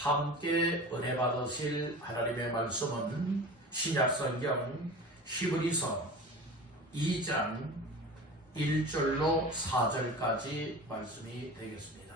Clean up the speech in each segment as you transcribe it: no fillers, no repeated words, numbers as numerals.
함께 은혜 받으실 하나님의 말씀은 신약성경 히브리서 2장 1절로 4절까지 말씀이 되겠습니다.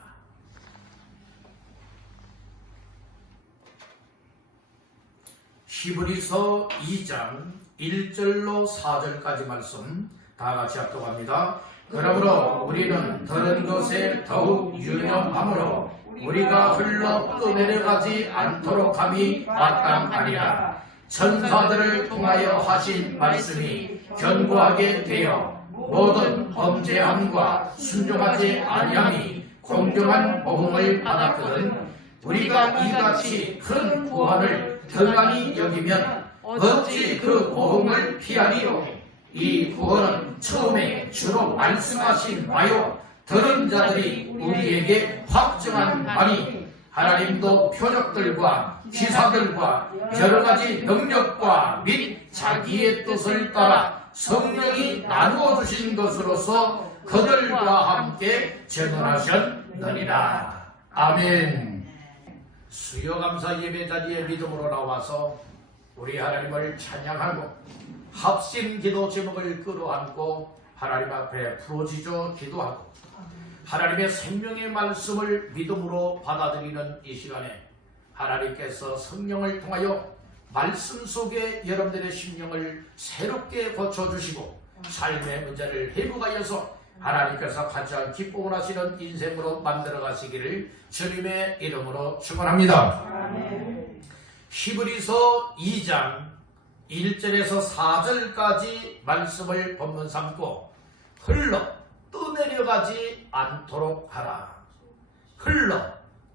히브리서 2장 1절로 4절까지 말씀 다 같이 합독합니다. 그러므로 우리는 들은 것에 더욱 유념함으로 우리가 흘러 떠내려가지 않도록 함이 마땅하니라. 천사들을 통하여 하신 말씀이 견고하게 되어 모든 범죄함과 순종하지 아니함이 공정한 복음을 받았거든 우리가 이같이 큰 구원을 등한히 여기면 어찌 그 복음을 피하리요. 이 구원은 처음에 주로 말씀하신 바요 들은 자들이 우리에게 확증한 바니 하나님도 표적들과 기사들과 여러가지 능력과 및 자기의 뜻을 따라 성령이 나누어 주신 것으로서 그들과 함께 전언하셨느니라. 아멘. 수요감사 예배 자리에 믿음으로 나와서 우리 하나님을 찬양하고 합심 기도 제목을 끌어안고 하나님 앞에 부르짖어 기도하고 하나님의 생명의 말씀을 믿음으로 받아들이는 이 시간에 하나님께서 성령을 통하여 말씀 속에 여러분들의 심령을 새롭게 고쳐주시고 삶의 문제를 회복하여서 하나님께서 가장 기쁨을 하시는 인생으로 만들어 가시기를 주님의 이름으로 축원합니다. 히브리서 2장 1절에서 4절까지 말씀을 본문 삼고 흘러 떠내려가지 않도록 하라. 흘러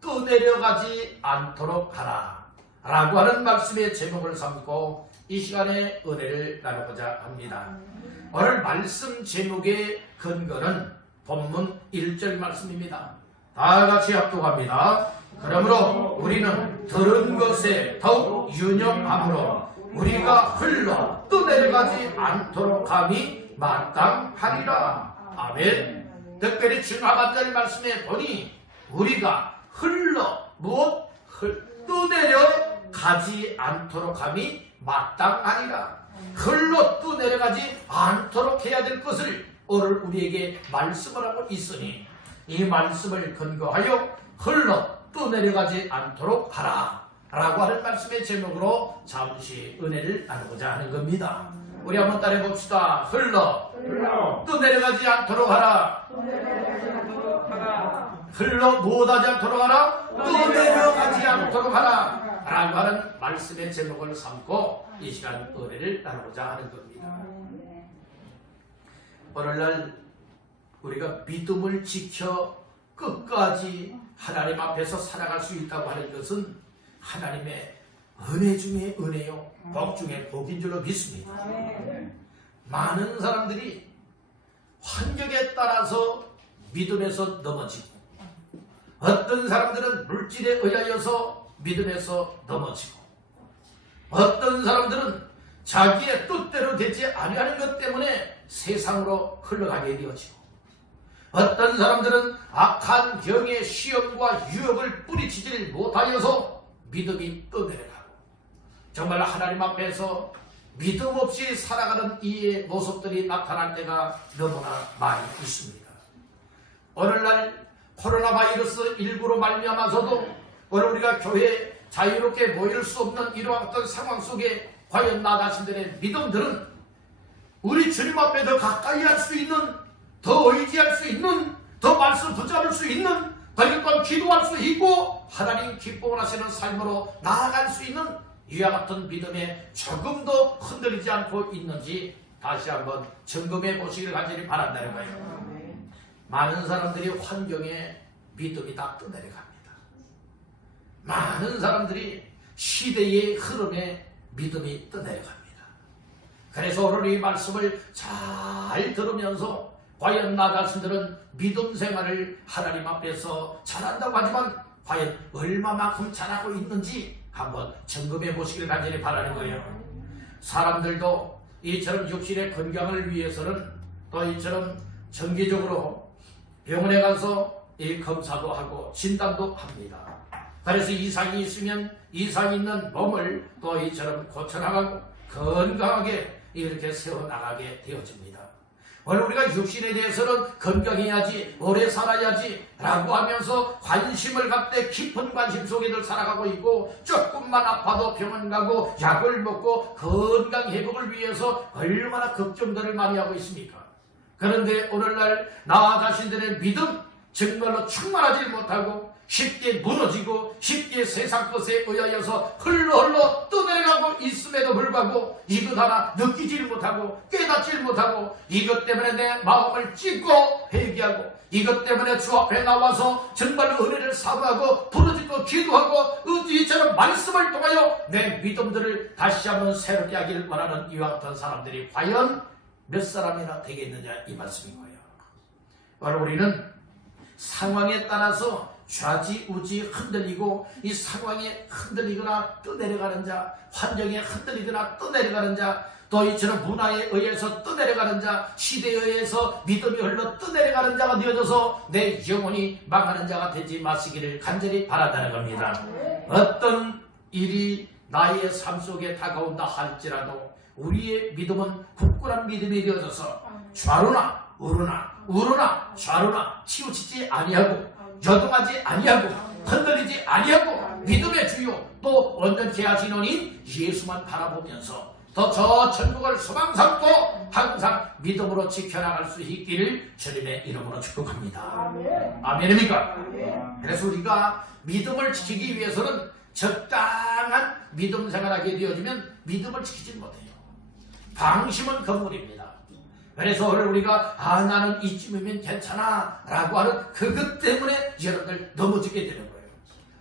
떠내려가지 않도록 하라 라고 하는 말씀의 제목을 삼고 이 시간에 은혜를 나누고자 합니다. 오늘 말씀 제목의 근거는 본문 1절 말씀입니다. 다 같이 합독합니다. 그러므로 우리는 들은 것에 더욱 유념함으로 우리가 흘러 떠내려가지 않도록 함이 마땅하리라. 아멘. 특별히 중요한 절 말씀에 보니 우리가 흘러 떠내려가지 않도록 함이 마땅하니라. 흘러 떠내려가지 않도록 해야 될 것을 오늘 우리에게 말씀을 하고 있으니 이 말씀을 근거하여 흘러 떠내려가지 않도록 하라 라고 하는 말씀의 제목으로 잠시 은혜를 나누고자 하는 겁니다. 우리 한번 따라해 봅시다. 흘러 떠내려가지 않도록 하라. 흘러 무엇하지 않도록 하라? 떠내려가지 않도록 하라 라고 하는 말씀의 제목을 삼고 이 시간 은혜를 나누고자 하는 겁니다. 오늘날 우리가 믿음을 지켜 끝까지 하나님 앞에서 살아갈 수 있다고 하는 것은 하나님의 은혜 중에 은혜요 복 중에 복인 줄로 믿습니다. 많은 사람들이 환경에 따라서 믿음에서 넘어지고 어떤 사람들은 물질에 의하여서 믿음에서 넘어지고 어떤 사람들은 자기의 뜻대로 되지 아니하는 것 때문에 세상으로 흘러가게 되어지고 어떤 사람들은 악한 경의 시험과 유혹을 뿌리치지 못하여서 믿음이 떠내려가고 정말 하나님 앞에서 믿음 없이 살아가는 이의 모습들이 나타날 때가 너무나 많이 있습니다. 오늘날 코로나 바이러스 19로 말미암아서도 오늘 우리가 교회에 자유롭게 모일 수 없는 이러한 어떤 상황 속에 과연 나 자신들의 믿음들은 우리 주님 앞에 더 가까이 할 수 있는, 더 의지할 수 있는, 더 말씀 붙잡을 수 있는, 더 이것과 기도할 수 있고 하나님 기뻐 하시는 삶으로 나아갈 수 있는 이와 같은 믿음에 조금 더 흔들리지 않고 있는지 다시 한번 점검해 보시길 간절히 바란다는 거예요. 많은 사람들이 환경에 믿음이 다 떠내려갑니다. 많은 사람들이 시대의 흐름에 믿음이 떠내려갑니다. 그래서 오늘 이 말씀을 잘 들으면서 과연 나 자신들은 믿음 생활을 하나님 앞에서 잘한다고 하지만 과연 얼마만큼 잘하고 있는지 한번 점검해 보시길 간절히 바라는 거예요. 사람들도 이처럼 육신의 건강을 위해서는 또 이처럼 정기적으로 병원에 가서 이 검사도 하고 진단도 합니다. 그래서 이상이 있으면 이상 있는 몸을 또 이처럼 고쳐나가고 건강하게 이렇게 세워나가게 되어집니다. 오늘 우리가 육신에 대해서는 건강해야지, 오래 살아야지 라고 하면서 관심을 갖되 깊은 관심 속에 늘 살아가고 있고, 조금만 아파도 병원 가고 약을 먹고 건강 회복을 위해서 얼마나 걱정들을 많이 하고 있습니까? 그런데 오늘날 나 자신들의 믿음 정말로 충만하지 못하고 쉽게 무너지고 쉽게 세상 것에 의하여서 흘러 떠내려가고 있음에도 불구하고 이것 하나 느끼질 못하고 깨닫질 못하고, 이것 때문에 내 마음을 찢고 회개하고, 이것 때문에 주 앞에 나와서 정말로 은혜를 사모하고 부르짖고 기도하고 이처럼 말씀을 통하여 내 믿음들을 다시 한번 새롭게 하기를 원하는 이와 같은 사람들이 과연 몇 사람이나 되겠느냐, 이 말씀인 거예요. 바로 우리는 상황에 따라서 좌지우지 흔들리고, 이 상황에 흔들리거나 떠내려가는 자, 환경에 흔들리거나 떠내려가는 자, 또 이처럼 문화에 의해서 떠내려가는 자, 시대에 의해서 믿음이 흘러 떠내려가는 자가 되어져서 내 영혼이 망하는 자가 되지 마시기를 간절히 바란다는 겁니다. 어떤 일이 나의 삶 속에 다가온다 할지라도 우리의 믿음은 굳건한 믿음이 되어져서 좌로나 우로나 좌로나 치우치지 아니하고 여동하지 아니하고 흔들리지 아니하고 믿음의 주요 또 온전케 하시노니 예수만 바라보면서 더 저 천국을 소망 삼고 항상 믿음으로 지켜나갈 수 있기를 주님의 이름으로 축복합니다. 아멘입니까? 그래서 우리가 믿음을 지키기 위해서는 적당한 믿음 생활하게 되어지면 믿음을 지키지 못해요. 방심은 건물입니다. 그래서 오늘 우리가 나는 이쯤이면 괜찮아 라고 하는 그것 때문에 여러분들 넘어지게 되는 거예요.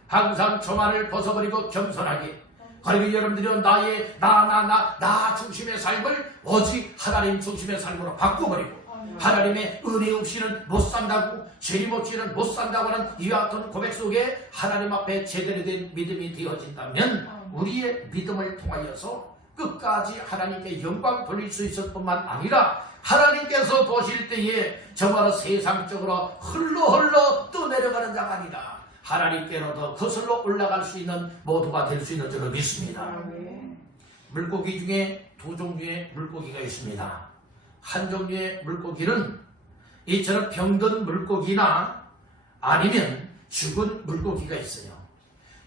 항상 교만을 벗어버리고 겸손하게, 그리고 여러분들이 나의 나 중심의 삶을 오직 하나님 중심의 삶으로 바꿔버리고, 하나님의 은혜 없이는 못 산다고, 죄임 없이는 못 산다고 하는 이와 같은 고백 속에 하나님 앞에 제대로 된 믿음이 되어진다면 우리의 믿음을 통하여서 끝까지 하나님께 영광 돌릴 수 있을 뿐만 아니라 하나님께서 보실 때에 정말로 세상적으로 흘러 떠내려가는 자가 아니라 하나님께로 더 거슬러 올라갈 수 있는 모두가 될 수 있는 줄로 믿습니다. 물고기 중에 두 종류의 물고기가 있습니다. 한 종류의 물고기는 이처럼 병든 물고기나 아니면 죽은 물고기가 있어요.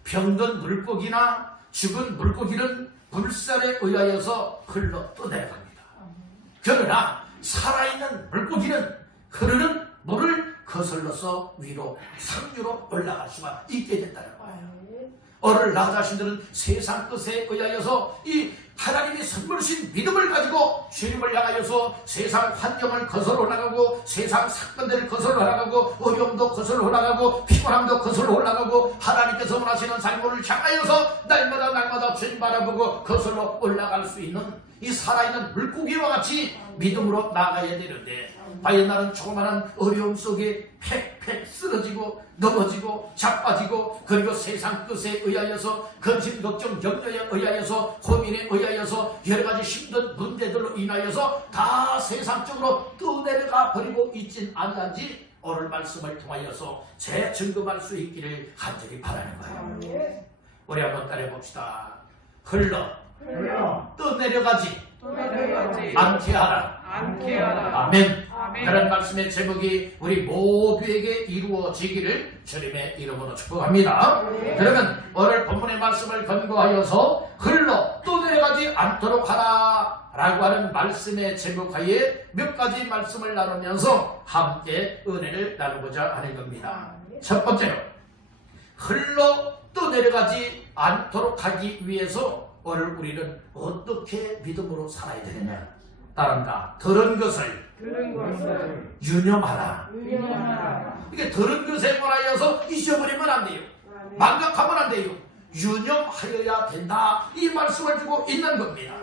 병든 물고기나 죽은 물고기는 물살에 의하여서 흘러 떠내려갑니다. 그러나 살아있는 물고기는 흐르는 물을 거슬러서 위로 상류로 올라갈 수가 있게 된다는 거예요. 오늘 나 자신들은 세상 것에 의하여서 이 하나님이 선물 주신 믿음을 가지고 주님을 향하여서 세상 환경을 거슬러 나가고, 세상 사건들을 거슬러 나가고, 어려움도 거슬러 나가고, 피곤함도 거슬러 올라가고, 하나님께서 원하시는 삶을 향하여서 날마다 주님 바라보고 거슬러 올라갈 수 있는 이 살아있는 물고기와 같이 믿음으로 나가야 되는데, 과연 나는 조그마한 어려움 속에 팩 쓰러지고 넘어지고 자빠지고, 그리고 세상 뜻에 의하여서 근심 걱정 염려에 의하여서 고민에 의하여서 여러가지 힘든 문제들로 인하여서 다 세상적으로 떠내려가 버리고 있진 않은지 오늘 말씀을 통하여서 재점검할 수 있기를 간절히 바라는 거예요. 우리 한번 따라해 봅시다. 흘러 떠내려가지 않게 하라. 아멘. 그런 말씀의 제목이 우리 모두에게 이루어지기를 주님의 이름으로 축복합니다. 그러면 오늘 본문의 말씀을 근거하여서 흘러 떠내려가지 않도록 하라 라고 하는 말씀의 제목하에 몇 가지 말씀을 나누면서 함께 은혜를 나누고자 하는 겁니다. 첫 번째로, 흘러 떠내려가지 않도록 하기 위해서 오늘 우리는 어떻게 믿음으로 살아야 되느냐. 따른다. 들은 것을 유념하라. 이게 들은 것에 관하여서 잊어버리면 안 돼요. 망각하면 안 돼요. 유념하여야 된다. 이 말씀을 주고 있는 겁니다.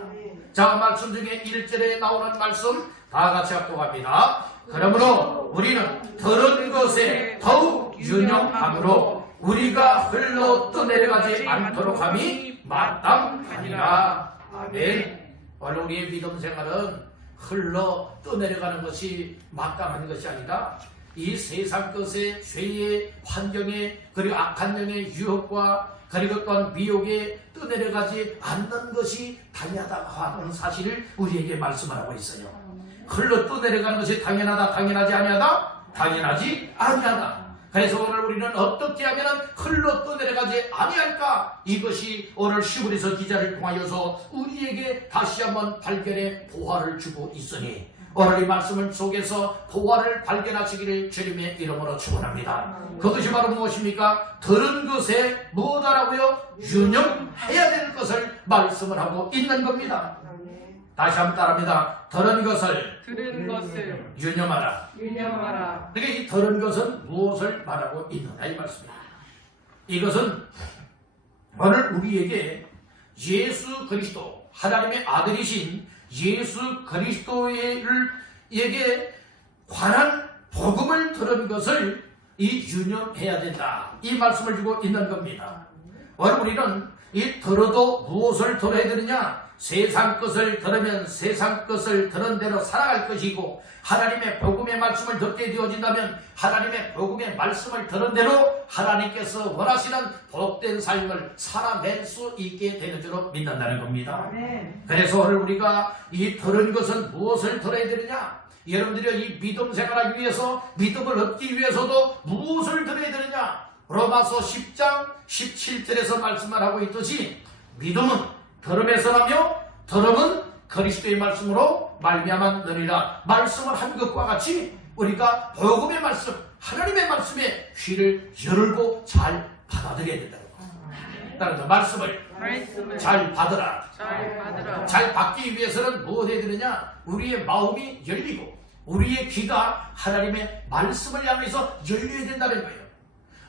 자, 말씀 중에 1절에 나오는 말씀 다 같이 합독합니다. 그러므로 우리는 들은 것에 더욱 유념함으로 우리가 흘러 떠내려가지 않도록 함이 마땅하니라. 아멘. 오늘 우리의 믿음 생활은 흘러 떠내려가는 것이 마땅한 것이 아니라 이 세상 것의 죄의 환경에 그리고 악한 영의 유혹과 그리고 또한 미혹에 떠내려가지 않는 것이 당연하다고 하는 사실을 우리에게 말씀하고 있어요. 흘러 떠내려가는 것이 당연하다, 당연하지 아니하다? 당연하지 아니하다. 그래서 오늘 우리는 어떻게 하면 흘러 떠내려가지 아니할까? 이것이 오늘 히브리서 기자를 통하여서 우리에게 다시 한번 발견의 보화를 주고 있으니 오늘 이 말씀을 속에서 보화를 발견하시기를 주님의 이름으로 축원합니다. 그것이 바로 무엇입니까? 들은 것에 무엇하라고요? 유념해야 될 것을 말씀을 하고 있는 겁니다. 다시 한번 따라합니다. 들은 것을 유념하라. 그러니까 이 들은 것은 무엇을 말하고 있느냐 이 말씀입니다. 이것은 오늘 우리에게 예수 그리스도 하나님의 아들이신 예수 그리스도에게 관한 복음을 들은 것을 이 유념해야 된다. 이 말씀을 주고 있는 겁니다. 오늘 우리는 이 들어도 무엇을 들어야 되느냐? 세상 것을 들으면 세상 것을 들은 대로 살아갈 것이고 하나님의 복음의 말씀을 듣게 되어진다면 하나님의 복음의 말씀을 들은 대로 하나님께서 원하시는 복된 삶을 살아낼 수 있게 되는 줄로 믿는다는 겁니다. 그래서 오늘 우리가 이 들은 것은 무엇을 들어야 되느냐? 여러분들이 이 믿음 생활하기 위해서 믿음을 얻기 위해서도 무엇을 들어야 되느냐? 로마서 10장 17절에서 말씀을 하고 있듯이 믿음은 들음에서 나며 들음은 그리스도의 말씀으로 말미암았느니라. 말씀을 한 것과 같이 우리가 복음의 말씀, 하나님의 말씀에 귀를 열고 잘 받아들여야 된다고. 따라서 말씀을 잘 받으라. 잘 받기 위해서는 무엇 해야 되느냐? 우리의 마음이 열리고 우리의 귀가 하나님의 말씀을 향해서 열려야 된다는 거예요.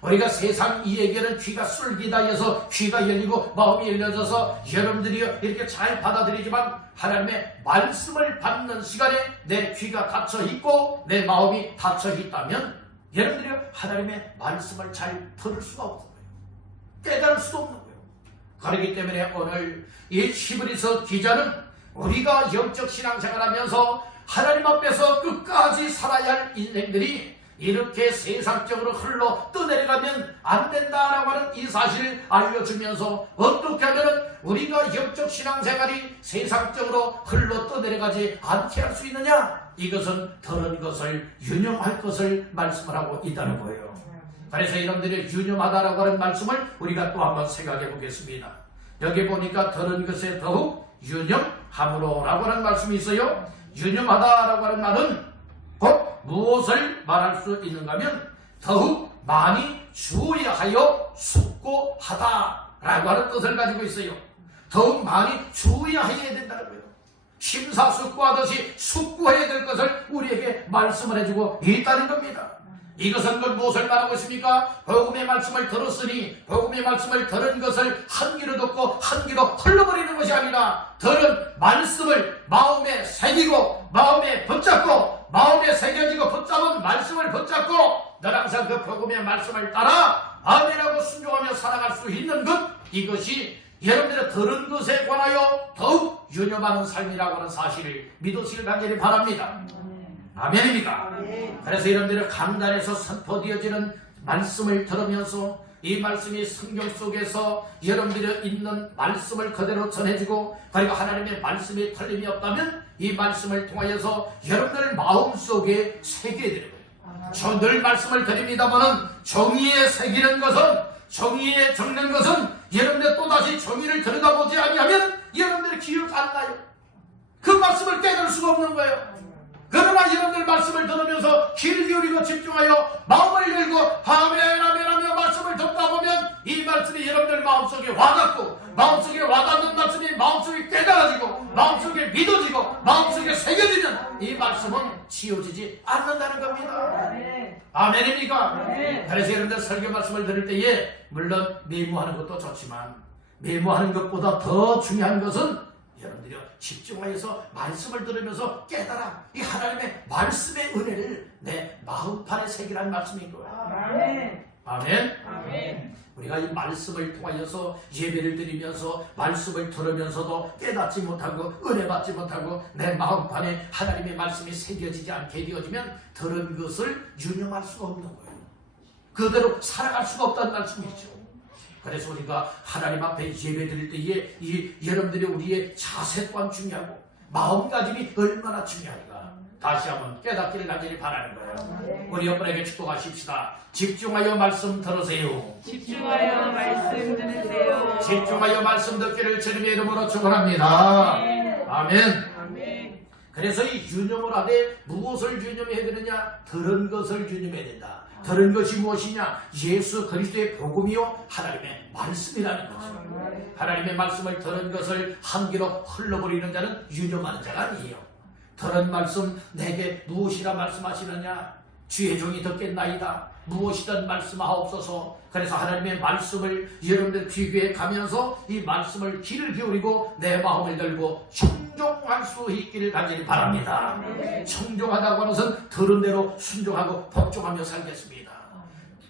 우리가 세상 이야기는 귀가 솔깃하여서 귀가 열리고 마음이 열려져서 여러분들이 이렇게 잘 받아들이지만 하나님의 말씀을 받는 시간에 내 귀가 닫혀 있고 내 마음이 닫혀 있다면 여러분들이 하나님의 말씀을 잘 들을 수가 없는 거예요. 깨달을 수도 없는 거예요. 그렇기 때문에 오늘 이 히브리서 기자는 우리가 영적 신앙생활하면서 하나님 앞에서 끝까지 살아야 할 인생들이 이렇게 세상적으로 흘러 떠내려가면 안 된다라고 하는 이 사실을 알려주면서 어떻게 하면 우리가 영적 신앙생활이 세상적으로 흘러 떠내려가지 않게 할 수 있느냐? 이것은 들은 것을 유념할 것을 말씀을 하고 있다는 거예요. 그래서 여러분들이 유념하다라고 하는 말씀을 우리가 또 한번 생각해 보겠습니다. 여기 보니까 들은 것에 더욱 유념함으로 라고 하는 말씀이 있어요. 유념하다라고 하는 말은 곧 무엇을 말할 수 있는가 하면 더욱 많이 주어야 하여 숙고하다 라고 하는 뜻을 가지고 있어요. 더욱 많이 주어야 해야 된다는 거예요. 심사숙고하듯이 숙고해야 될 것을 우리에게 말씀을 해주고 있다는 겁니다. 이것은 그 무엇을 말하고 있습니까? 복음의 말씀을 들었으니 복음의 말씀을 들은 것을 한 귀로 듣고 한 귀로 흘러버리는 것이 아니라 들은 말씀을 마음에 새기고 마음에 붙잡고 마음에 새겨지고 붙잡은 말씀을 붙잡고 늘 항상 그 복음의 말씀을 따라 아멘하고 순종하며 살아갈 수 있는 것, 이것이 여러분들의 들은 것에 관하여 더욱 유념하는 삶이라고 하는 사실을 믿으시길 간절히 바랍니다. 아멘입니까? 그래서 여러분들의 강단에서 선포되어지는 말씀을 들으면서 이 말씀이 성경 속에서 여러분들이 있는 말씀을 그대로 전해주고 그리고 하나님의 말씀이 틀림이 없다면 이 말씀을 통하여서 여러분들 마음속에 새겨야 되는 거예요. 저 늘 말씀을 드립니다마는 정의에 새기는 것은 정의에 적는 것은 여러분들 또다시 정의를 들여다보지 아니하면 여러분들의 기억 안 나요. 그 말씀을 깨달을 수가 없는 거예요. 그러나 여러분들 말씀을 들으면서 귀를 기울이고 집중하여 마음을 열고 아멘 아멘 하며 말씀을 듣다 보면 이 말씀이 여러분들 마음속에 와닿고 마음속에 와닿는 말씀이 마음속에 깨달아지고 마음속에 믿어지고 마음속에 새겨지면 이 말씀은 지워지지 않는다는 겁니다. 아멘입니까? 그래서 여러분들 설교 말씀을 들을 때에 물론 메모하는 것도 좋지만 메모하는 것보다 더 중요한 것은 여러분들이 집중하여서 말씀을 들으면서 깨달아 이 하나님의 말씀의 은혜를 내 마음판에 새기라는 말씀인 거예요. 아멘. 아멘. 우리가 이 말씀을 통하여서 예배를 드리면서 말씀을 들으면서도 깨닫지 못하고 은혜 받지 못하고 내 마음판에 하나님의 말씀이 새겨지지 않게 되어지면 들은 것을 유념할 수가 없는 거예요. 그대로 살아갈 수가 없다는 말씀이죠. 그래서 우리가 하나님 앞에 예배 드릴 때에 여러분들이 우리의 자세 또한 중요하고 마음가짐이 얼마나 중요한가 다시 한번 깨닫기를 간절히 바라는 거예요. 우리 여러분에게 축복하십시다. 집중하여 말씀 들으세요. 집중하여 말씀 들으세요. 집중하여 말씀 듣기를 주님의 이름으로 축원합니다. 아멘. 아멘. 그래서 이 유념을 하되 무엇을 유념해야 되느냐? 들은 것을 유념해야 된다. 들은 것이 무엇이냐? 예수 그리스도의 복음이요 하나님의 말씀이라는 거죠. 하나님의 말씀을 들은 것을 한 귀로 흘러버리는 자는 유념하는 자가 아니에요. 들은 말씀 내게 무엇이라 말씀하시느냐? 주의 종이 듣겠나이다. 무엇이든 말씀하옵소서. 그래서 하나님의 말씀을 여러분들 귀 귀에 가면서 이 말씀을 귀를 기울이고 내 마음을 들고 청종할 수 있기를 간절히 바랍니다. 청종하다고 하는 것은 들은 대로 순종하고 복종하며 살겠습니다.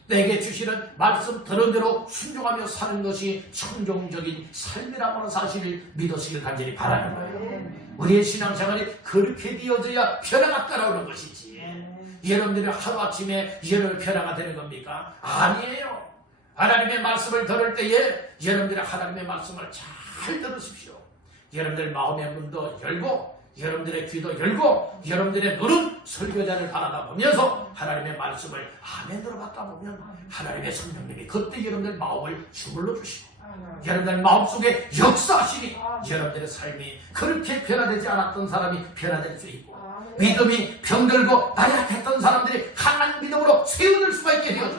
내게 주시는 말씀 들은 대로 순종하며 사는 것이 청종적인 삶이라고 하는 사실을 믿으시길 간절히 바라는 거예요. 우리의 신앙생활이 그렇게 되어져야 변화가 따라오는 것이지. 여러분들이 하루아침에 여러분 변화가 되는 겁니까? 아니에요. 하나님의 말씀을 들을 때에 여러분들이 하나님의 말씀을 잘 들으십시오. 여러분들 마음의 문도 열고 여러분들의 귀도 열고 여러분들의 눈은 설교자를 바라다 보면서 하나님의 말씀을 아멘으로 받다 보면 하나님의 성령님이 그때 여러분들 마음을 주물러 주시고 여러분들 마음속에 역사하시니 여러분들의 삶이 그렇게 변화되지 않았던 사람이 변화될 수 있고 믿음이 병들고 나약했던 사람들이 강한 믿음으로 세워질 수가 있게 되어져.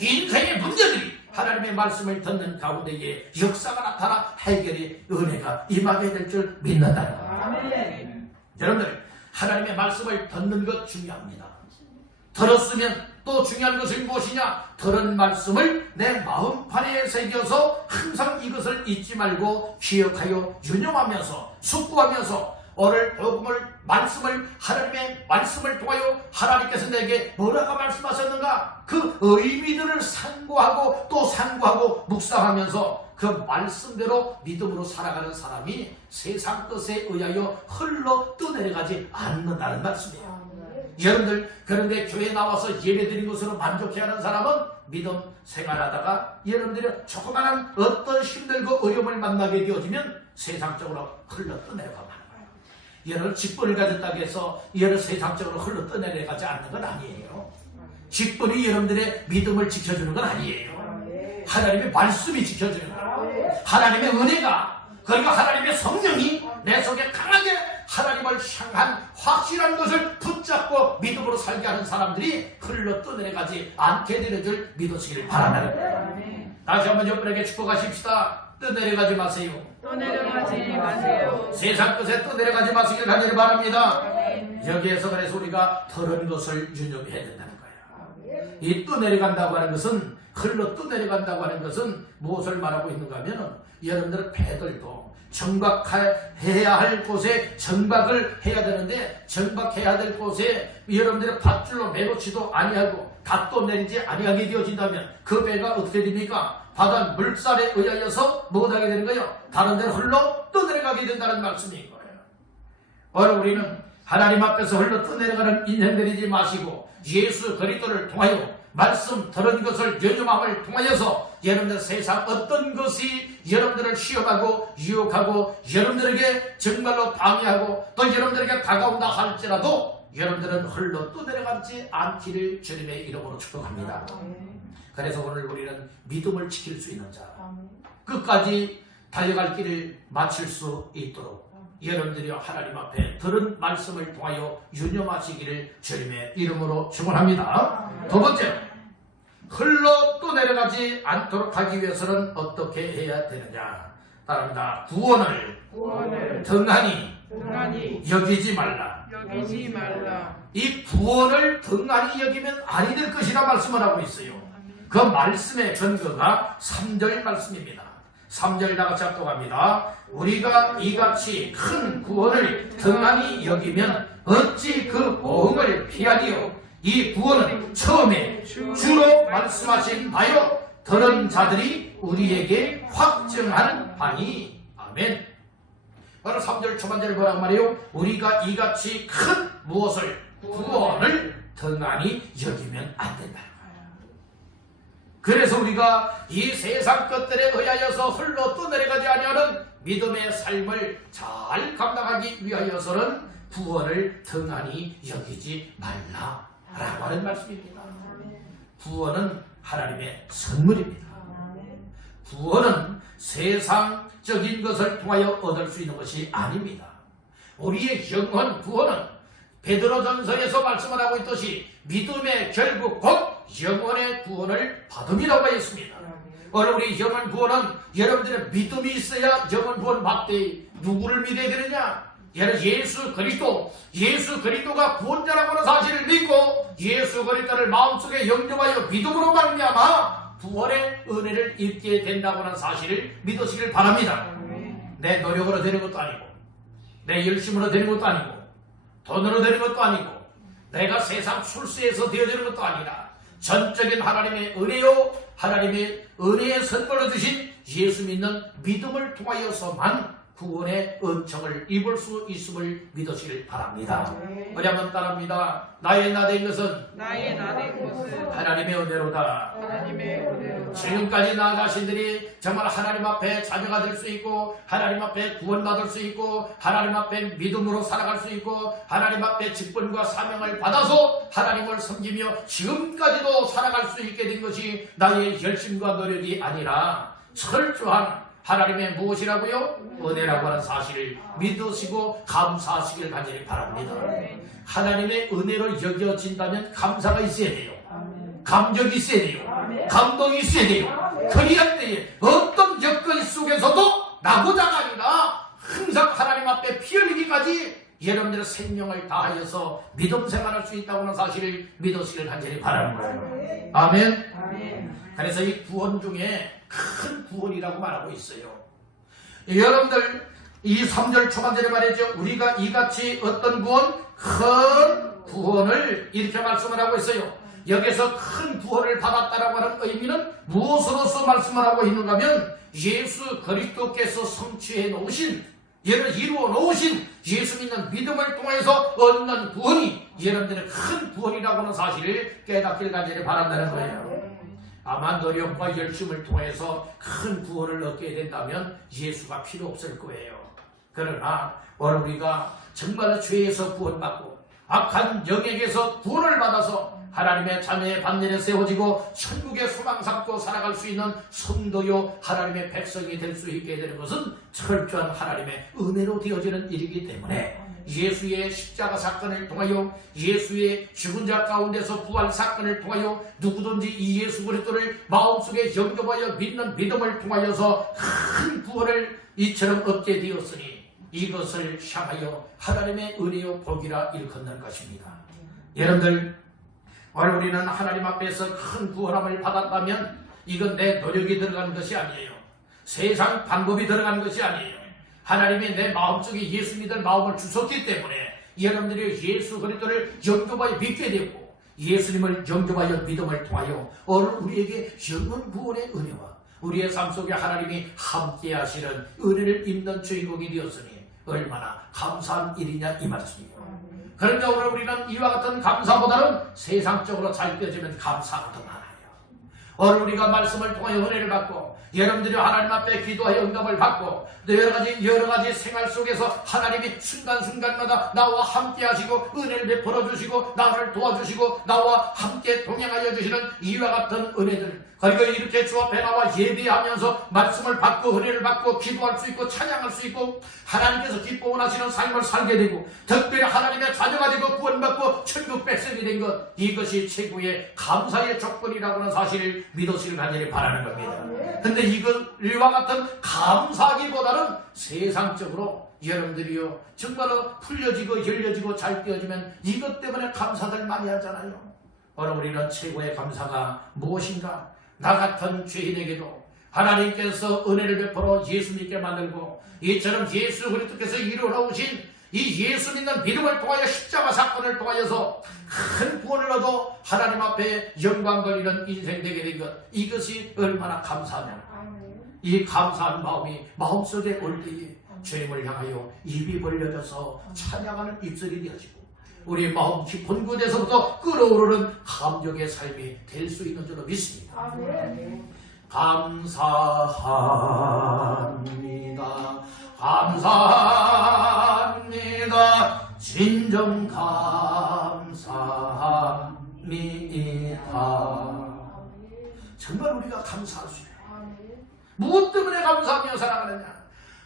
인생의 문제들이 하나님의 말씀을 듣는 가운데에 역사가 나타나 해결의 은혜가 임하게 될 줄 믿는다는 거예요. 여러분들 하나님의 말씀을 듣는 것 중요합니다. 들었으면 또 중요한 것은 무엇이냐? 들은 말씀을 내 마음판에 새겨서 항상 이것을 잊지 말고 기억하여 유념하면서 숙고하면서 오늘 복음을 말씀을 하나님의 말씀을 통하여 하나님께서 내게 뭐라고 말씀하셨는가? 그 의미들을 상고하고 또 상고하고 묵상하면서 그 말씀대로 믿음으로 살아가는 사람이 세상 것에 의하여 흘러 떠내려가지 않는다는 말씀이에요. 여러분들 그런데 교회에 나와서 예배드린 것으로 만족해하는 사람은 믿음 생활하다가 여러분들이 조그마한 어떤 힘들고 어려움을 만나게 되어지면 세상적으로 흘러 떠내려가는 거예요. 여러분 직분을 가졌다고 해서 여러분 세상적으로 흘러 떠내려가지 않는 건 아니에요. 직분이 여러분들의 믿음을 지켜주는 건 아니에요. 하나님의 말씀이 지켜주는 거예요. 하나님의 은혜가 그러니까 하나님의 성령이 내 속에 강하게 하나님을 향한 확실한 것을 붙잡고 믿음으로 살게 하는 사람들이 흘러 떠내려가지 않게 되는 줄 믿으시길 바란다는 거예요. 다시 한번 여러분에게 축복하십시다. 떠내려가지 마세요. 떠내려가지 마세요. 세상 것에 떠내려가지 마시길 간절히 바랍니다. 여기에서 그래서 우리가 들은 것을 유념해야 된다는 거예요. 이 떠내려간다고 하는 것은 흘러 떠내려간다고 하는 것은 무엇을 말하고 있는가 하면 여러분들 배들도 정박해야 할 곳에 정박을 해야 되는데 정박해야 될 곳에 여러분들의 밧줄로 매놓지도 아니하고 닷도 내리지 아니하게 되어진다면 그 배가 어떻게 됩니까? 바다 물살에 의하여서 못하게 되는 거예요. 다른 데로 흘러 떠내려가게 된다는 말씀인 거예요. 오늘 우리는 하나님 앞에서 흘러 떠내려가는 인생들이지 마시고 예수 그리스도를 통하여 말씀 들은 것을 유념함을 통하여서 여러분들 세상 어떤 것이 여러분들을 시험하고 유혹하고 여러분들에게 정말로 방해하고 또 여러분들에게 다가온다 할지라도 여러분들은 흘러 떠내려가지 않기를 주님의 이름으로 축복합니다. 그래서 오늘 우리는 믿음을 지킬 수 있는 자 끝까지 달려갈 길을 마칠 수 있도록 여러분들이 하나님 앞에 들은 말씀을 통하여 유념하시기를 주님의 이름으로 축원합니다. 두 번째, 흘러 떠내려가지 않도록 하기 위해서는 어떻게 해야 되느냐? 따릅니다. 구원을 등한히 여기지 말라. 이 구원을 등한히 여기면 아니 될 것이라 말씀을 하고 있어요. 그 말씀의 근거가 3절 말씀입니다. 3절 다같이 합독합니다. 우리가 이같이 큰 구원을 등한히 여기면 어찌 그 보응을 피하리요? 이 구원은 처음에 주로 말씀하신 바요 들은 자들이 우리에게 확증한 바니. 아멘. 바로 3절 초반절에 뭐라고 말해요? 우리가 이같이 큰 무엇을 구원을 등한히 여기면 안 된다. 그래서 우리가 이 세상 것들에 의하여서 흘러 떠내려가지 아니하는 믿음의 삶을 잘 감당하기 위하여서는 구원을 등한히 여기지 말라라고 하는 말씀입니다. 구원은 하나님의 선물입니다. 구원은 세상적인 것을 통하여 얻을 수 있는 것이 아닙니다. 우리의 영혼 구원은 베드로전서에서 말씀을 하고 있듯이 믿음의 결국 곧 영혼의 구원을 받음이라고 했습니다. 오늘 우리 영혼 구원은 여러분들의 믿음이 있어야 영혼 구원 받되 누구를 믿어야 되느냐? 예수 그리스도가 구원자라고 하는 사실을 믿고 예수 그리스도를 마음속에 영접하여 믿음으로 말미암아 구원의 은혜를 입게 된다고 하는 사실을 믿으시길 바랍니다. 내 노력으로 되는 것도 아니고 내 열심으로 되는 것도 아니고 돈으로 되는 것도 아니고 내가 세상 출세에서 되어지는 것도 아니라 전적인 하나님의 은혜요 하나님의 은혜의 선물로 주신 예수 믿는 믿음을 통하여서만 구원의 은총을 입을 수 있음을 믿으시길 바랍니다. 우리 한번 따라합니다. 나의 나된 것은 하나님의 은혜로다. 지금까지 나아가신들이 정말 하나님 앞에 자녀가 될 수 있고 하나님 앞에 구원받을 수 있고 하나님 앞에 믿음으로 살아갈 수 있고 하나님 앞에 직분과 사명을 받아서 하나님을 섬기며 지금까지도 살아갈 수 있게 된 것이 나의 열심과 노력이 아니라 철저한 하나님의 무엇이라고요? 은혜라고 하는 사실을 믿으시고 감사하시길 간절히 바랍니다. 하나님의 은혜로 여겨진다면 감사가 있어야 돼요. 감격이 있어야 돼요. 감동이 있어야 돼요. 그리할 때에 어떤 여건 속에서도 나고자가 아니라 항상 하나님 앞에 피 흘리기까지 여러분들의 생명을 다하여서 믿음 생활할 수 있다고 하는 사실을 믿으시길 간절히 바랍니다. 아멘. 그래서 이 구원 중에 큰 구원이라고 말하고 있어요. 여러분들 이 3절 초반절에 말이죠. 우리가 이같이 어떤 구원? 큰 구원을 이렇게 말씀을 하고 있어요. 여기서 큰 구원을 받았다라고 하는 의미는 무엇으로서 말씀을 하고 있는가 하면 예수 그리스도께서 성취해 놓으신 얘를 이루어 놓으신 예수 믿는 믿음을 통해서 얻는 구원이 여러분들의 큰 구원이라고 하는 사실을 깨닫길 간절히 바란다는 거예요. 아마 노력과 열심을 통해서 큰 구원을 얻게 된다면 예수가 필요 없을 거예요. 그러나 오늘 우리가 정말 죄에서 구원받고 악한 영에게서 구원을 받아서 하나님의 자녀의 반열에 세워지고 천국의 소망 삼고 살아갈 수 있는 성도요 하나님의 백성이 될 수 있게 되는 것은 철저한 하나님의 은혜로 되어지는 일이기 때문에 예수의 십자가 사건을 통하여 예수의 죽은 자 가운데서 부활 사건을 통하여 누구든지 이 예수 그리스도를 마음속에 영접하여 믿는 믿음을 통하여서 큰 구원을 이처럼 얻게 되었으니 이것을 향하여 하나님의 은혜요 복이라 일컫는 것입니다. 여러분들 오늘 우리는 하나님 앞에서 큰 구원함을 받았다면 이건 내 노력이 들어가는 것이 아니에요. 세상 방법이 들어가는 것이 아니에요. 하나님이 내 마음속에 예수 믿을 마음을 주셨기 때문에 여러분들이 예수 그리스도를 영접하여 믿게 되고 예수님을 영접하여 믿음을 통하여 오늘 우리에게 영원 구원의 은혜와 우리의 삶 속에 하나님이 함께 하시는 은혜를 입는 주인공이 되었으니 얼마나 감사한 일이냐 이 말씀이에요. 그런데 오늘 우리는 이와 같은 감사보다는 세상적으로 잘 떼어지면 감사가 더 많아요. 오늘 우리가 말씀을 통하여 은혜를 받고 여러분들이 하나님 앞에 기도하여 응답을 받고 또 여러 가지 생활 속에서 하나님이 순간순간마다 나와 함께 하시고 은혜를 베풀어 주시고 나를 도와주시고 나와 함께 동행하여 주시는 이와 같은 은혜들 그리고 이렇게 주 앞에 나와 예배하면서 말씀을 받고 은혜를 받고 기도할 수 있고 찬양할 수 있고 하나님께서 기뻐 원하시는 삶을 살게 되고 특별히 하나님의 자녀가 되고 구원받고 천국 백성이 된 것 이것이 최고의 감사의 조건이라고 하는 사실을 믿으시길 간절히 바라는 겁니다. 근데 이와 같은 감사하기보다는 세상적으로 여러분들이요 정말로 풀려지고 열려지고 잘 떼어지면 이것 때문에 감사들 많이 하잖아요. 오늘 우리는 최고의 감사가 무엇인가? 나 같은 죄인에게도 하나님께서 은혜를 베풀어 예수 믿게 만들고 이처럼 예수 그리스도께서 이루어 놓으신 이 예수 믿는 믿음을 통하여 십자가 사건을 통하여서 큰 구원을 얻어 하나님 앞에 영광 돌리는 인생 되게 된 것, 이것이 얼마나 감사하냐. 이 감사한 마음이 마음속에 올 때에 주님을 향하여 입이 벌려져서 찬양하는 입술이 되어지고 우리 마음 깊은 곳에서부터 끓어오르는 감격의 삶이 될 수 있는 줄로 믿습니다. 감사합니다. 감사합니다. 진정 감사합니다. 정말 우리가 감사할 수 있어요. 무엇 때문에 감사하며 살아가느냐?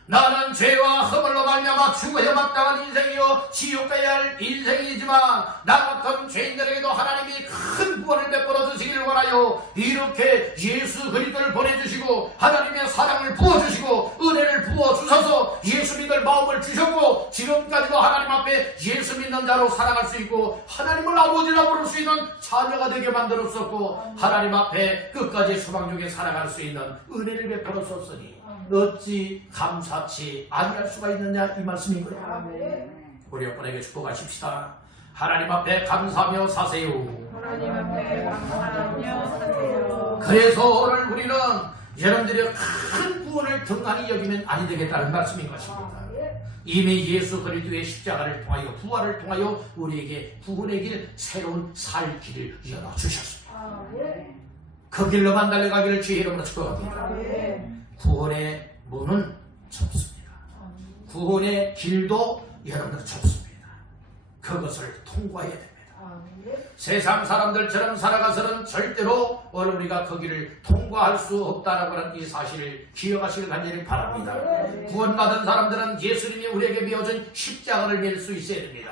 나는 죄와 허물로 말미암아 죽어야 마땅한 인생이요 지옥 가야 할 인생이지만 나 같은 죄인들에게도 하나님이 큰 구원을 베풀어 주시기를 원하여 이렇게 예수 그리스도를 보내주시고 하나님의 사랑을 부어주시고 은혜를 부어주셔서 예수 믿을 마음을 주셨고 지금까지도 하나님 앞에 예수 믿는 자로 살아갈 수 있고 하나님을 아버지라 부를 수 있는 자녀가 되게 만들었었고 하나님 앞에 끝까지 소망 중에 살아갈 수 있는 은혜를 베풀어 줬으니 어찌 감사치 아니할 수가 있느냐, 이 말씀이고요. 우리 여러분에게 축복하십시다. 하나님 앞에 감사하며 사세요. 하나님 앞에 감사하며 사세요. 그래서 오늘 우리는 여러분들의 큰 구원을 등한히 여기면 아니 되겠다는 말씀인 것입니다. 이미 예수 그리스도의 십자가를 통하여 부활을 통하여 우리에게 구원의 길, 새로운 살 길을 열어주셨습니다. 그 길로만 달려가기를 주의 이름으로 축복합니다. 구원의 문은 좁습니다. 구원의 길도 여러분들 좁습니다. 그것을 통과해야 됩니다. 세상 사람들처럼 살아가서는 절대로 우리가 그 길을 통과할 수 없다라고 하는 이 사실을 기억하시길 간절히 바랍니다. 구원받은 사람들은 예수님이 우리에게 메어준 십자가를 맬 수 있어야 됩니다.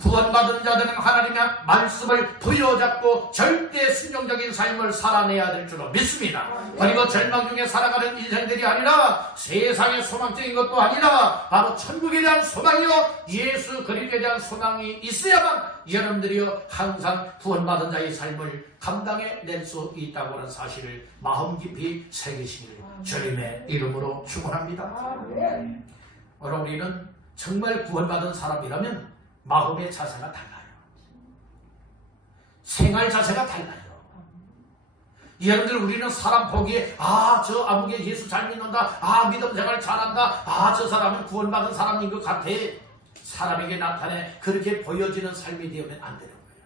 구원받은 자들은 하나님의 말씀을 부여잡고 절대 순종적인 삶을 살아내야 될 줄로 믿습니다. 그리고 절망 중에 살아가는 인생들이 아니라 세상의 소망적인 것도 아니라 바로 천국에 대한 소망이요 예수 그리스도에 대한 소망이 있어야만 여러분들이요 항상 구원받은 자의 삶을 감당해낼 수 있다고 하는 사실을 마음 깊이 새기시기를 주님의 이름으로 축원합니다. 오늘 우리는 정말 구원받은 사람이라면 마음의 자세가 달라요. 생활 자세가 달라요. 여러분들 우리는 사람 보기에 저 아무개 예수 잘 믿는다, 믿음 생활 잘한다, 저 사람은 구원받은 사람인 것 같아. 사람에게 나타내 그렇게 보여지는 삶이 되면 안 되는 거예요.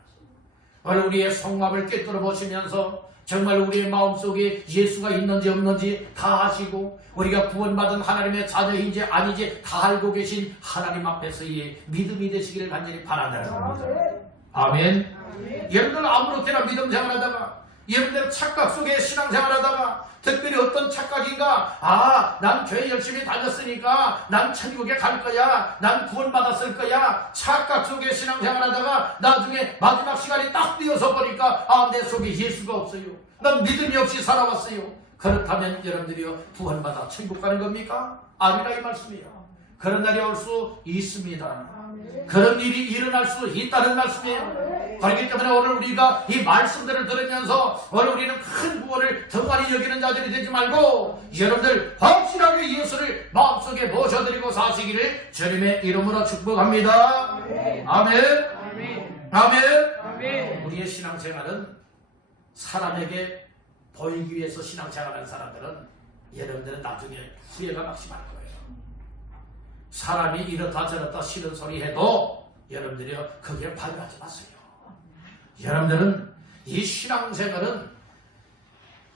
오늘 우리의 속마음을 꿰뚫어 보시면서 정말 우리의 마음속에 예수가 있는지 없는지 다 아시고 우리가 구원받은 하나님의 자녀인지 아니지 다 알고 계신 하나님 앞에서의 믿음이 되시기를 간절히 바라는 겁니다. 아멘. 여러분들 아무렇게나 믿음 생활하다가 여러분들 착각 속에 신앙생활하다가 특별히 어떤 착각인가, 난 교회 열심히 다녔으니까 난 천국에 갈 거야, 난 구원받았을 거야, 착각 속에 신앙생활하다가 나중에 마지막 시간이 딱 뛰어서 보니까 내 속에 예수가 없어요, 난 믿음이 없이 살아왔어요. 그렇다면 여러분들이요 구원받아 천국 가는 겁니까? 아니라 이 말씀이에요. 그런 날이 올 수 있습니다. 그런 일이 일어날 수 있다는 말씀이에요. 그렇기 때문에 오늘 우리가 이 말씀들을 들으면서 오늘 우리는 큰 구원을 덩하니 여기는 자들이 되지 말고 여러분들 확실하게 예수를 마음속에 모셔드리고 사시기를 주님의 이름으로 축복합니다. 아멘. 아멘. 아멘. 우리의 신앙생활은 사람에게 보이기 위해서 신앙생활하는 사람들은 여러분들은 나중에 후회가 막심할 거예요. 사람이 이렇다 저렇다 싫은 소리 해도 여러분들이 그게 반응하지 마세요. 여러분들은 이 신앙생활은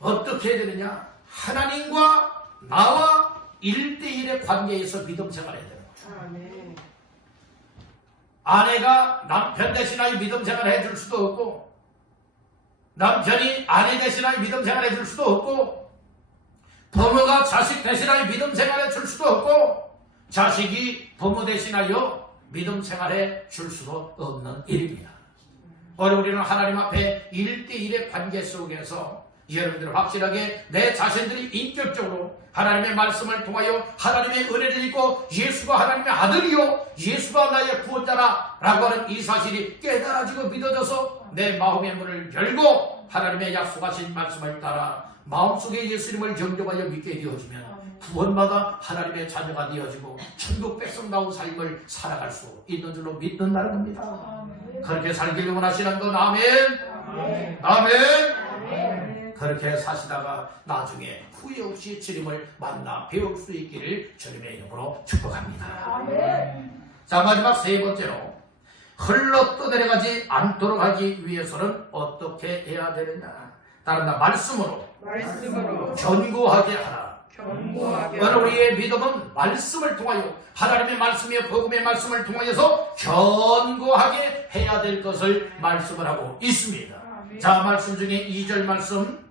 어떻게 해야 되느냐? 하나님과 나와 1대1의 관계에서 믿음 생활을 해야 되는 거예요. 아내가 남편 대신하여 믿음 생활을 해줄 수도 없고 남편이 아내 대신하여 믿음 생활을 해줄 수도 없고 부모가 자식 대신하여 믿음 생활을 해줄 수도 없고 자식이 부모 대신하여 믿음 생활해 줄 수도 없는 일입니다. 오늘 우리는 하나님 앞에 1대1의 관계 속에서 여러분들 확실하게 내 자신들이 인격적으로 하나님의 말씀을 통하여 하나님의 은혜를 입고 예수가 하나님의 아들이요 예수가 나의 구원자라 라고 하는 이 사실이 깨달아지고 믿어져서 내 마음의 문을 열고 하나님의 약속하신 말씀을 따라 마음속에 예수님을 영접하여 믿게 되어지면 구원받아 하나님의 자녀가 되어지고 천국 백성다운 삶을 살아갈 수 있는 줄로 믿는다는 겁니다. 그렇게 살기를 원하시는 건 아멘. 아멘. 그렇게 사시다가 나중에 후회 없이 주님을 만나 배울 수 있기를 주님의 이름으로 축복합니다. 자, 마지막 세 번째로 흘러 떠내려가지 않도록 하기 위해서는 어떻게 해야 되느냐? 다른 말씀으로 견고하게 하라. 오늘 우리의 믿음은 말씀을 통하여 하나님의 말씀이요 복음의 말씀을 통하여서 견고하게 해야 될 것을 말씀을 하고 있습니다. 자, 말씀 중에 2절 말씀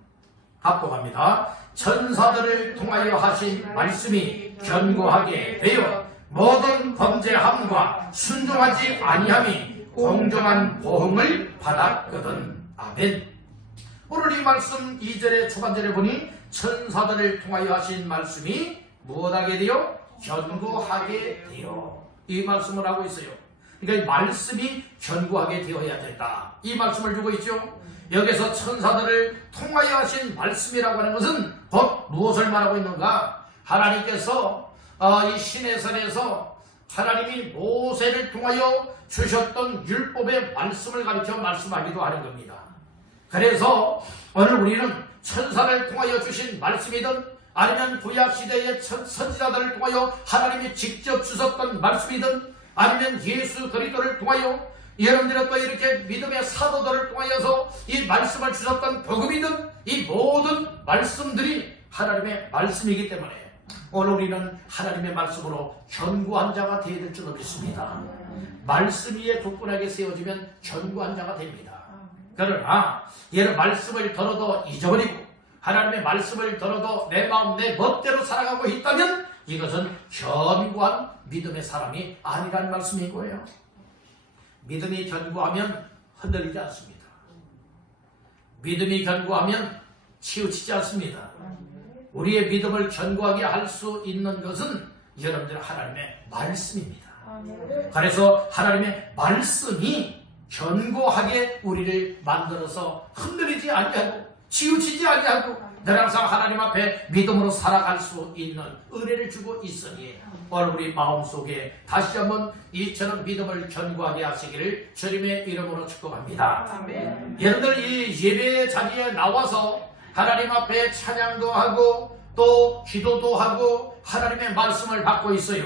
합독합니다. 천사들을 통하여 하신 말씀이 견고하게 되어 모든 범죄함과 순종하지 아니함이 공정한 보응을 받았거든. 아멘. 오늘 이 말씀 2절의 초반절에 보니 천사들을 통하여 하신 말씀이 무엇하게 되어? 견고하게 되어. 이 말씀을 하고 있어요. 그러니까 이 말씀이 견고하게 되어야 된다. 이 말씀을 주고 있죠. 여기서 천사들을 통하여 하신 말씀이라고 하는 것은 곧 무엇을 말하고 있는가? 하나님께서 이 시내산에서 하나님이 모세를 통하여 주셨던 율법의 말씀을 가르쳐 말씀하기도 하는 겁니다. 그래서 오늘 우리는 천사를 통하여 주신 말씀이든 아니면 구약시대의 선지자들을 통하여 하나님이 직접 주셨던 말씀이든 아니면 예수 그리스도를 통하여 여러분들은 또 이렇게 믿음의 사도들을 통하여서 이 말씀을 주셨던 복음이든 이 모든 말씀들이 하나님의 말씀이기 때문에 오늘 우리는 하나님의 말씀으로 견고한 자가 되어야 될 줄 믿습니다. 말씀 위에 굳건하게 세워지면 견고한 자가 됩니다. 그러나 얘는 말씀을 들어도 잊어버리고 하나님의 말씀을 들어도 내 마음 내 멋대로 살아가고 있다면 이것은 견고한 믿음의 사람이 아니라는 말씀인 거예요. 믿음이 견고하면 흔들리지 않습니다. 믿음이 견고하면 치우치지 않습니다. 우리의 믿음을 견고하게 할 수 있는 것은 여러분들 하나님의 말씀입니다. 그래서 하나님의 말씀이 견고하게 우리를 만들어서 흔들리지 아니하고 치우치지 아니하고 늘 항상 하나님 앞에 믿음으로 살아갈 수 있는 은혜를 주고 있으니 오늘 우리 마음속에 다시 한번 이처럼 믿음을 견고하게 하시기를 주님의 이름으로 축복합니다. 아멘. 여러분들 이 예배 자리에 나와서 하나님 앞에 찬양도 하고 또 기도도 하고 하나님의 말씀을 받고 있어요.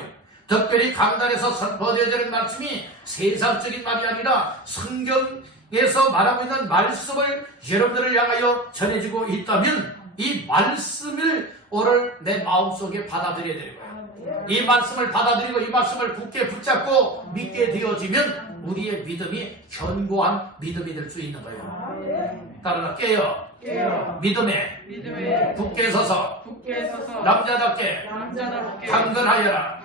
특별히 강단에서 선포되어야 되는 말씀이 세상적인 말이 아니라 성경에서 말하고 있는 말씀을 여러분들을 향하여 전해지고 있다면 이 말씀을 오늘 내 마음속에 받아들여야 되는 거예요. 이 말씀을 받아들이고 이 말씀을 굳게 붙잡고 믿게 되어지면 우리의 믿음이 견고한 믿음이 될 수 있는 거예요. 따라서 깨어 믿음에 굳게 서서 남자답게 강건하여라.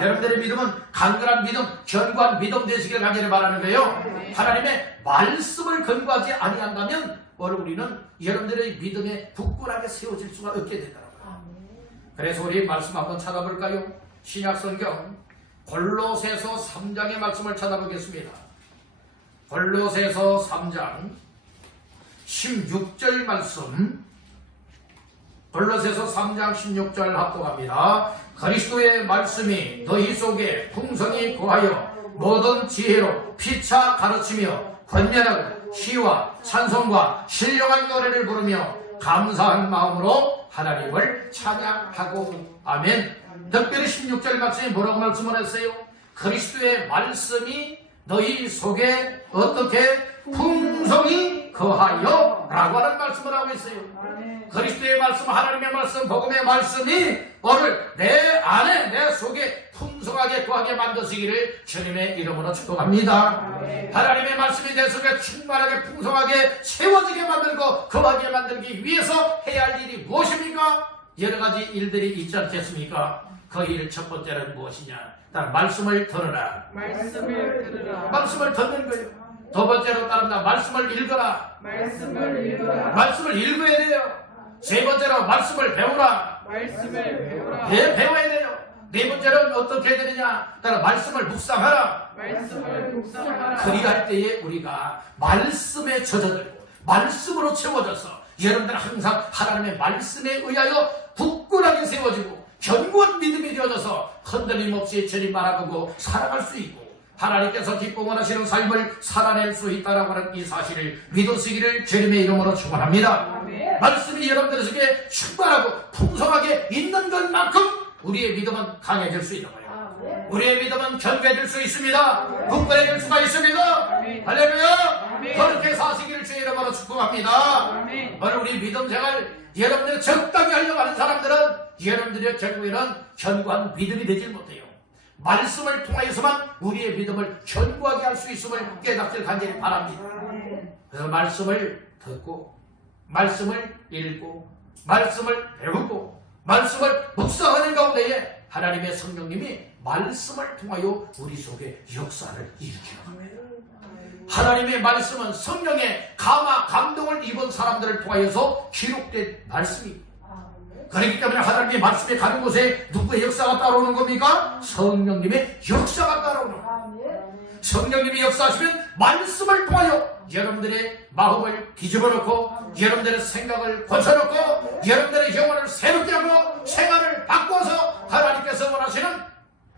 여러분들의 믿음은 강건한 믿음, 견고한 믿음 되시길 간절히 바라는 거예요. 하나님의 말씀을 근거하지 아니한다면 오늘 우리는 여러분들의 믿음에 굳건하게 세워질 수가 없게 되더라고요. 그래서 우리 말씀 한번 찾아볼까요? 신약성경 골로새서 3장의 말씀을 찾아보겠습니다. 골로새서 3장 16절 말씀, 골로새서 3장 16절 합독합니다. 그리스도의 말씀이 너희 속에 풍성히 거하여 모든 지혜로 피차 가르치며 권면하고 시와 찬송과 신령한 노래를 부르며 감사한 마음으로 하나님을 찬양하고. 아멘. 특별히 16절 말씀이 뭐라고 말씀을 했어요? 그리스도의 말씀이 너희 속에 어떻게 풍성히 거하여 라고 하는 말씀을 하고 있어요. 그리스도의 말씀, 하나님의 말씀, 복음의 말씀이 오늘 내 안에 내 속에 풍성하게 거하게 만드시기를 주님의 이름으로 축복합니다. 하나님의 말씀이 내 속에 충만하게 풍성하게 채워지게 만들고 거하게 만들기 위해서 해야 할 일이 무엇입니까? 여러 가지 일들이 있지 않겠습니까? 그 일 첫 번째는 무엇이냐? 일단 말씀을 들으라. 말씀을 듣는 거예요. 두 번째로 따른다. 말씀을 읽어라. 말씀을 읽어야 돼요. 세 번째로 말씀을 배우라. 네, 배워야 돼요. 네 번째로는 어떻게 해야 되느냐? 따라 말씀을 묵상하라. 그리할 때에 우리가 말씀에 젖어들고 말씀으로 채워져서 여러분들은 항상 하나님의 말씀에 의하여 굳건하게 세워지고 견고한 믿음이 되어져서 흔들림 없이 주님 바라보고 살아갈 수 있고 하나님께서 기뻐 원하시는 삶을 살아낼 수 있다라고 하는 이 사실을 믿으시기를 주님의 이름으로 축원합니다. 말씀이 여러분들 속에 충만하고 풍성하게 있는 것만큼 우리의 믿음은 강해질 수 있는 거예요. 우리의 믿음은 견고해질 수 있습니다. 굳건해질 수가 있습니다. 할렐루야. 그렇게 사시기를 주의 이름으로 축복합니다. 오늘 우리 믿음 생활 여러분들이 적당히 하려고 하는 사람들은 여러분들의 결국에는 견고한 믿음이 되질 못해요. 말씀을 통하여서만 우리의 믿음을 견고하게 할 수 있음을 깨닫길 간절히 바랍니다. 그래서 말씀을 듣고 말씀을 읽고 말씀을 배우고 말씀을 묵상하는 가운데에 하나님의 성령님이 말씀을 통하여 우리 속에 역사를 일으키는 겁니다. 하나님의 말씀은 성령의 감화 감동을 입은 사람들을 통하여서 기록된 말씀입니다. 그렇기 때문에 하나님의 말씀에 가는 곳에 누구의 역사가 따라오는 겁니까? 성령님의 역사가 따라오는 겁니다. 성령님이 역사하시면 말씀을 통하여 여러분들의 마음을 뒤집어 놓고 여러분들의 생각을 고쳐놓고 여러분들의 영혼을 새롭게 하고 생활을 바꿔서 하나님께서 원하시는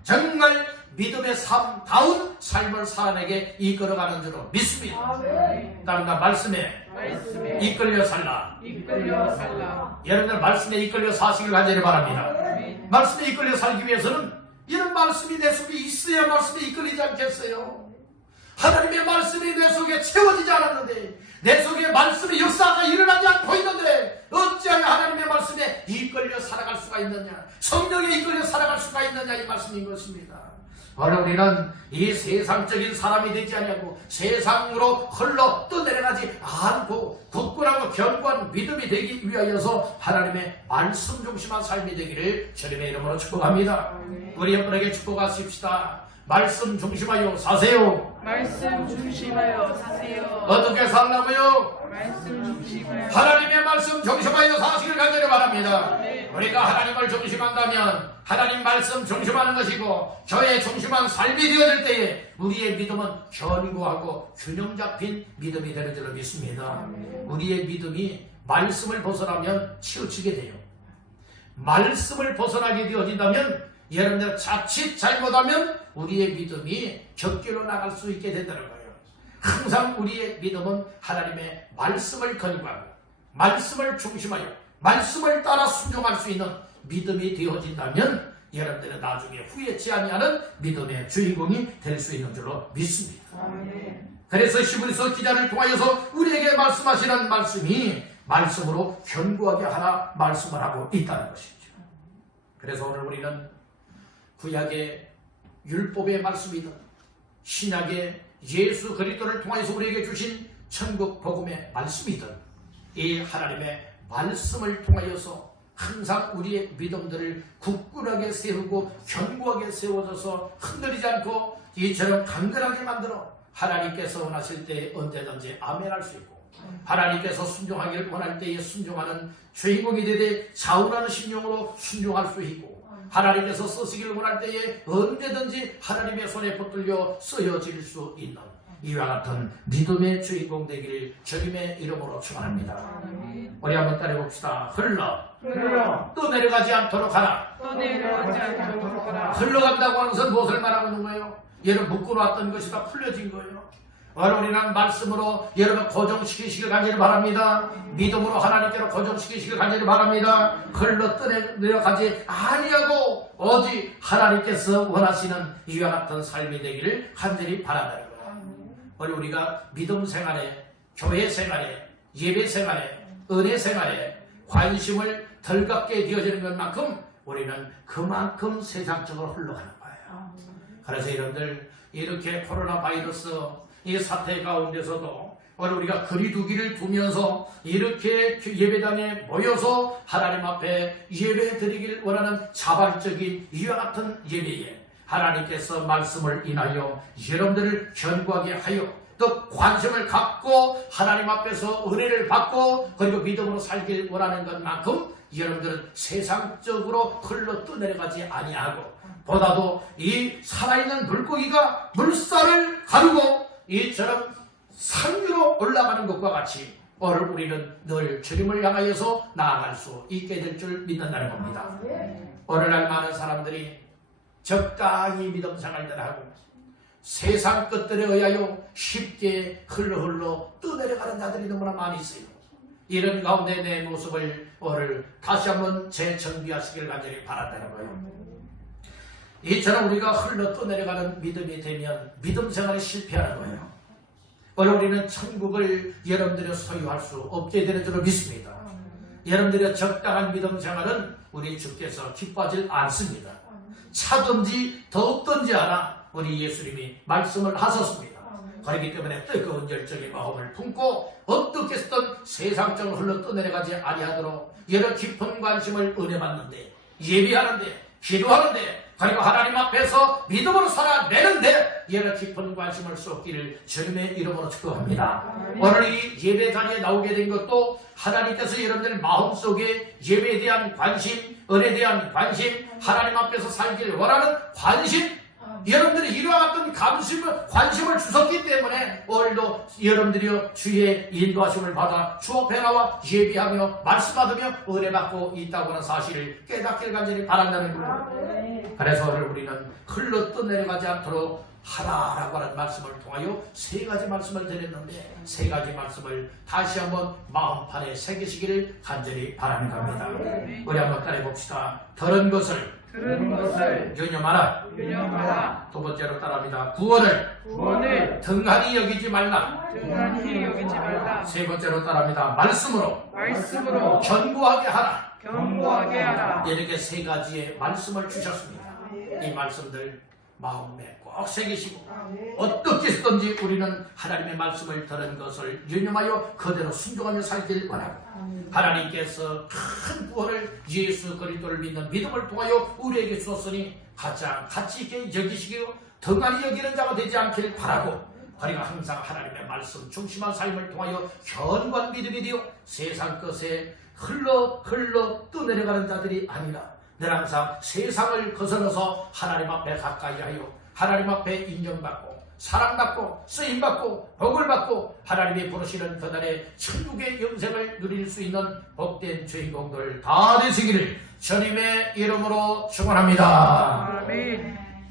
정말 믿음의 삶다운 삶을 살아내게 이끌어가는 줄로 믿습니다. 따른다 말씀에 이끌려 살라. 여러분들 말씀에 이끌려 사시길 간절히 바랍니다. 말씀에 이끌려 살기 위해서는 이런 말씀이 내 속에 있어야 말씀에 이끌리지 않겠어요? 하나님의 말씀이 내 속에 채워지지 않았는데 내 속에 말씀의 역사가 일어나지 않고 있는데 어찌하여 하나님의 말씀에 이끌려 살아갈 수가 있느냐, 성령에 이끌려 살아갈 수가 있느냐, 이 말씀인 것입니다. 오늘 우리는 이 세상적인 사람이 되지 아니하고 세상으로 흘러 떠내려가지 않고 굳건하고 견고한 믿음이 되기 위하여서 하나님의 말씀 중심한 삶이 되기를 주님의 이름으로 축복합니다. 우리 여러분에게 축복하십시다. 말씀 중심하여 사세요. 말씀 중심하여 사세요. 어떻게 살라고요? 말씀 중심하여 하나님의 말씀 중심하여 사시길 간절히 바랍니다. 네. 우리가 하나님을 중심한다면 하나님 말씀 중심하는 것이고 교회 중심한 삶이 되어질 때에 우리의 믿음은 견고하고 균형 잡힌 믿음이 되는 줄로 믿습니다. 우리의 믿음이 말씀을 벗어나면 치우치게 돼요. 말씀을 벗어나게 되어진다면 여러분들 자칫 잘못하면 우리의 믿음이 적기로 나갈 수 있게 된다는 거예요. 항상 우리의 믿음은 하나님의 말씀을 근거하고 말씀을 중심하여 말씀을 따라 순종할 수 있는 믿음이 되어진다면 여러분들은 나중에 후회치 아니하는 믿음의 주인공이 될 수 있는 줄로 믿습니다. 그래서 히브리서 기자를 통하여서 우리에게 말씀하시는 말씀이 말씀으로 견고하게 하나 말씀을 하고 있다는 것이죠. 그래서 오늘 우리는 구약의 율법의 말씀이든 신약의 예수 그리스도를 통해서 우리에게 주신 천국 복음의 말씀이든 이 하나님의 말씀을 통하여서 항상 우리의 믿음들을 굳건하게 세우고 견고하게 세워져서 흔들리지 않고 이처럼 강건하게 만들어 하나님께서 원하실 때 언제든지 아멘할 수 있고 하나님께서 순종하기를 원할 때에 순종하는 주인공이 되되 자원하는 심령으로 순종할 수 있고 하나님께서 쓰시기를 원할 때에 언제든지 하나님의 손에 붙들려 쓰여질 수 있는 이와 같은 믿음의 주인공 되기를 주님의 이름으로 축원합니다. 우리 한번 따라해봅시다. 흘러 또 내려가지 않도록 하라. 흘러간다고 하는 것은 무엇을 말하고 있는 거예요? 얘는 묶어놨던 것이 다 풀려진 거예요. 우리는 말씀으로 여러분 고정시키시길 간절히 바랍니다. 믿음으로 하나님께로 고정시키시길 간절히 바랍니다. 흘러 떠내려가지 아니하고 오직 하나님께서 원하시는 이와 같은 삶이 되기를 간절히 바란다는 거예요. 우리가 믿음 생활에, 교회 생활에, 예배 생활에, 은혜 생활에 관심을 덜 갖게 되어지는 것만큼 우리는 그만큼 세상적으로 흘러가는 거예요. 그래서 여러분들 이렇게 코로나 바이러스 이 사태 가운데서도 오늘 우리가 거리두기를 두면서 이렇게 예배당에 모여서 하나님 앞에 예배 드리길 원하는 자발적인 이와 같은 예배에 하나님께서 말씀을 인하여 여러분들을 견고하게 하여 또 관심을 갖고 하나님 앞에서 은혜를 받고 그리고 믿음으로 살길 원하는 것만큼 여러분들은 세상적으로 흘러 떠내려가지 아니하고 보다도 이 살아있는 물고기가 물살을 가르고 이처럼 산 위로 올라가는 것과 같이 오늘 우리는 늘 주님을 향하여서 나아갈 수 있게 될 줄 믿는다는 겁니다. 오늘날 많은 사람들이 적당히 믿음 생활들 하고 세상 것들에 의하여 쉽게 흘러 떠내려가는 자들이 너무나 많이 있어요. 이런 가운데 내 모습을 오늘 다시 한번 재정비하시길 간절히 바란다는 거예요. 이처럼 우리가 흘러 떠내려가는 믿음이 되면 믿음 생활이 실패하는 거예요. 오늘 우리는 천국을 여러분들이 소유할 수 없게 되는 줄로 믿습니다. 여러분들의 적당한 믿음 생활은 우리 주께서 기뻐하지 않습니다. 차든지 더욱든지 하나 우리 예수님이 말씀을 하셨습니다. 그렇기 때문에 뜨거운 열정의 마음을 품고 어떻게 해서든 세상적으로 흘러 떠내려가지 아니하도록 여러 깊은 관심을 은혜받는데, 예비하는데, 기도하는데, 그리고 하나님 앞에서 믿음으로 살아내는데 여러 깊은 관심을 쏟기를 주님의 이름으로 축복합니다. 오늘 이 예배 자리에 나오게 된 것도 하나님께서 여러분들 마음속에 예배에 대한 관심, 은혜에 대한 관심, 하나님 앞에서 살기를 원하는 관심, 여러분들이 이러한 어떤 관심을 주셨기 때문에 오늘도 여러분들이 주의 인도하심을 받아 주 앞에 나와 예비하며 말씀받으며 은혜받고 있다고 하는 사실을 깨닫기를 간절히 바란다는 거예요. 그래서 오늘 우리는 흘러 떠내려가지 않도록 하라라고 하는 말씀을 통하여 세 가지 말씀을 드렸는데, 세 가지 말씀을 다시 한번 마음판에 새기시기를 간절히 바랍니다. 우리 한번 따라해봅시다. 들은 것을 유념하라. 두 번째로 따라합니다. 구원을 등한히 여기지 말라. 세 번째로 따라합니다. 말씀으로 견고하게 하라. 이렇게 세 가지의 말씀을 주셨습니다. 이 말씀들 마음에 꼭 새기시고 어떻게 해서든지 우리는 하나님의 말씀을 들은 것을 유념하여 그대로 순종하며 살길 원하고, 하나님께서 큰 구원을 예수 그리스도를 믿는 믿음을 통하여 우리에게 주었으니 가장 가치 있게 여기시고 등한히 여기는 자가 되지 않길 바라고, 우리가 항상 하나님의 말씀 중심한 삶을 통하여 견고한 믿음이 되어 세상 것에 흘러 떠내려가는 자들이 아니라 늘 항상 세상을 거슬러서 하나님 앞에 가까이 하여 하나님 앞에 인정받고 사랑받고 쓰임받고 복을 받고 하나님이 부르시는 그날의 천국의 영생을 누릴 수 있는 복된 주인공들 다 되시기를 주님의 이름으로 축원합니다. 아멘.